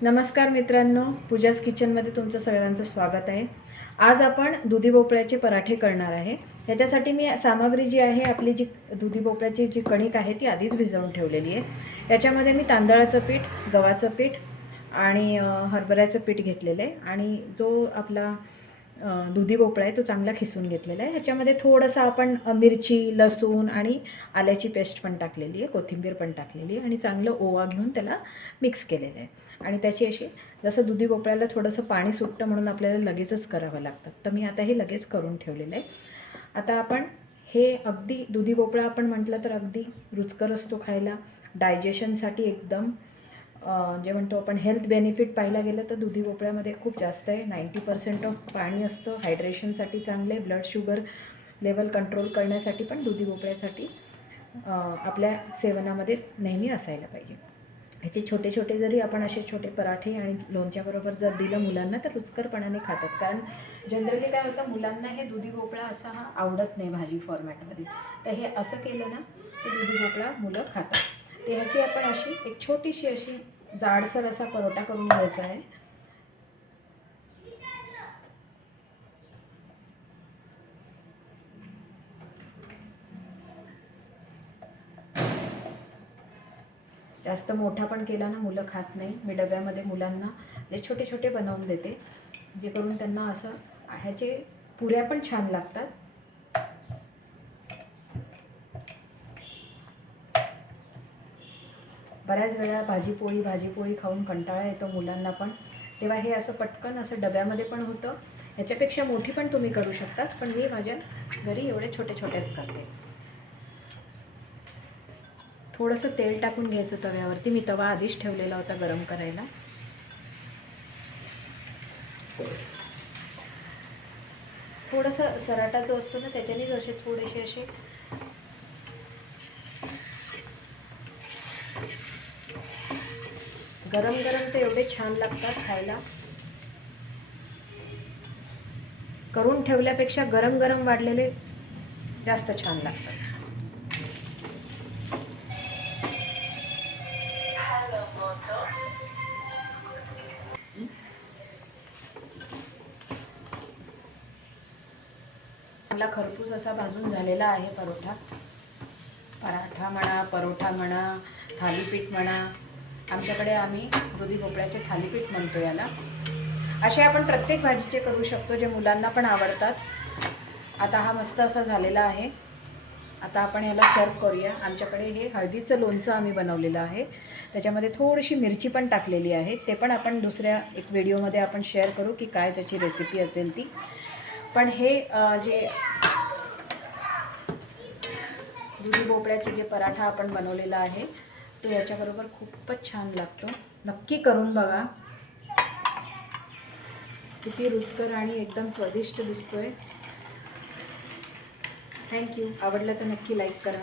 नमस्कार मित्रांनो, पूजाज किचनमध्ये तुमचं सगळ्यांचं स्वागत आहे। आज आपण दुधी भोपळ्याचे पराठे करणार आहे। ह्याच्यासाठी मी सामग्री जी आहे, आपली जी दुधी भोपळ्याची जी कणिक आहे ती आधीच भिजवून ठेवलेली आहे। याच्यामध्ये मी तांदळाचं पीठ, गव्हाचं पीठ आणि हरभऱ्याचं पीठ घेतलेलं आहे आणि जो आपला दुधी भोपळा आहे तो चांगला खिसून घेतलेला आहे। ह्याच्यामध्ये थोडंसं आपण मिरची, लसूण आणि आल्याची पेस्ट पण टाकलेली आहे, कोथिंबीर पण टाकलेली आहे आणि चांगलं ओवा घेऊन त्याला मिक्स केलेलं आहे। आणि त्याची अशी जसं दुधी भोपळ्याला थोडंसं पाणी सुटतं म्हणून आपल्याला लगेचच करावं लागतं, तर मी आता हे लगेच करून ठेवलेलं आहे। आता आपण हे अगदी दुधी भोपळा आपण म्हटलं तर अगदी रुचकर असतो खायला, डायजेशनसाठी एकदम जे म्हणतो आपण हेल्थ बेनिफिट पाहायला गेलं तर दुधी भोपळ्यामध्ये खूप जास्त आहे। 90% ऑफ पाणी असतं, हायड्रेशनसाठी चांगले, ब्लड शुगर लेवल कंट्रोल करण्यासाठी पण दुधी भोपळ्यासाठी आपल्या सेवनामध्ये नेहमी असायला पाहिजे। ह्याचे छोटे छोटे जरी आपण असे छोटे पराठे आणि लोणच्याबरोबर जर दिलं मुलांना तर रुचकरपणाने खातात, कारण जनरली काय होतं, मुलांना हे दुधी भोपळा असा हा आवडत नाही भाजी फॉर्मॅटमध्ये, तर हे असं केलं ना की दुधी भोपळा मुलं खातात। तर ह्याची आपण अशी एक छोटीशी अशी जाडसर असा परोठा करून घ्यायचा आहे। जास्त मोठा पण केला ना मुलं खात नाही। मी डब्यामध्ये मुलांना जे छोटे छोटे बनवून देते, जे करून त्यांना असं ह्याचे पुऱ्या पण छान लागतात। बऱ्याच वेळा भाजीपोळी खाऊन कंटाळा येतो मुलांना पण, तेव्हा हे असं पटकन असं डब्यामध्ये पण होतं। ह्याच्यापेक्षा मोठी पण तुम्ही करू शकतात, पण मी माझ्या घरी एवढे छोटे छोटेच करते। थोडंसं तेल टाकून घ्यायचं तव्यावरती, मी तवा आधीच ठेवलेला होता गरम करायला। थोडंसं सराटा जो असतो ना त्याच्यानेच असे थोडेसे असे गरम गरमचे एवढे छान लागतात खायला। करून ठेवल्यापेक्षा गरम गरम वाढलेले जास्त छान लागतात। चांगला खरपूस असा भाजून झालेला आहे पराठा म्हणा, परोठा म्हणा, थालीपीठ म्हणा, आमच्याकडे आम्ही दुधी भोपळ्याचे थालीपीठ म्हणतो याला। असे आपण प्रत्येक भाजीचे करू शकतो जे मुलांना पण आवडतात। आता हा मस्त असा झालेला आहे। आता आपण याला सर्व करूया। आमच्याकडे हे हळदीचं लोणचं आम्ही बनवलेलं आहे, त्याच्यामध्ये थोडीशी मिरची पण टाकलेली आहे, ते पण आपण दुसऱ्या एक व्हिडिओमध्ये आपण शेअर करू की काय त्याची रेसिपी असेल ती। पण हे जे दुधी भोपळ्याचे जे पराठा आपण बनवलेला आहे तो याच्याबरोबर खूपच छान लागतो, नक्की करून बघा। किती रुचकर आणि एकदम स्वादिष्ट दिसतोय। थँक्यू। आवडलं तर नक्की लाईक करा।